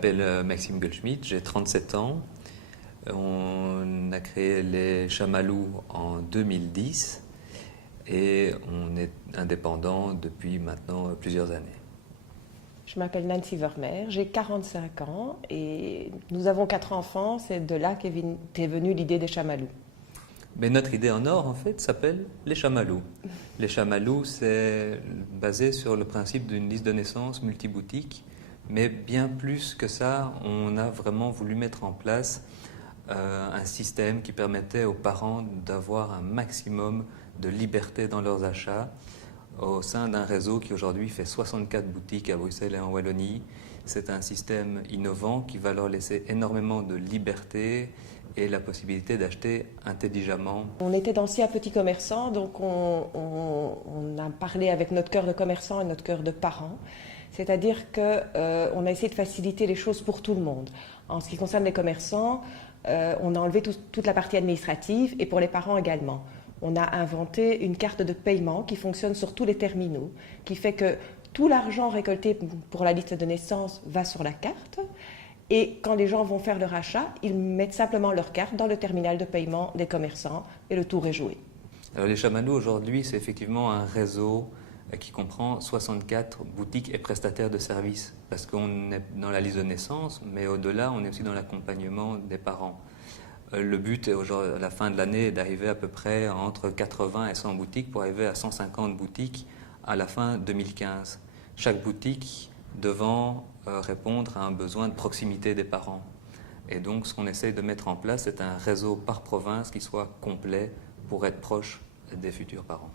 m'appelle Maxime Goldschmidt, j'ai 37 ans. On a créé les Chamallows en 2010 et on est indépendant depuis maintenant plusieurs années. Je m'appelle Nancy Vermeer, j'ai 45 ans et nous avons 4 enfants. C'est de là qu'est venue l'idée des Chamallows. Mais notre idée en or, en fait, s'appelle les Chamallows. Les Chamallows, c'est basé sur le principe d'une liste de naissance multiboutique, mais bien plus que ça, on a vraiment voulu mettre en place un système qui permettait aux parents d'avoir un maximum de liberté dans leurs achats au sein d'un réseau qui aujourd'hui fait 64 boutiques à Bruxelles et en Wallonie. C'est un système innovant qui va leur laisser énormément de liberté et la possibilité d'acheter intelligemment. On était d'anciens petits commerçants, donc on a parlé avec notre cœur de commerçant et notre cœur de parents. C'est-à-dire qu'on a essayé de faciliter les choses pour tout le monde. En ce qui concerne les commerçants, on a enlevé toute la partie administrative et pour les parents également. On a inventé une carte de paiement qui fonctionne sur tous les terminaux, qui fait que tout l'argent récolté pour la liste de naissance va sur la carte. Et quand les gens vont faire leur achat, ils mettent simplement leur carte dans le terminal de paiement des commerçants et le tour est joué. Alors les Chamallows aujourd'hui, c'est effectivement un réseau qui comprend 64 boutiques et prestataires de services parce qu'on est dans la liste de naissance, mais au-delà, on est aussi dans l'accompagnement des parents. Le but à la fin de l'année est d'arriver à peu près entre 80 et 100 boutiques pour arriver à 150 boutiques à la fin 2015. Chaque boutique devant répondre à un besoin de proximité des parents. Et donc ce qu'on essaye de mettre en place, c'est un réseau par province qui soit complet pour être proche des futurs parents.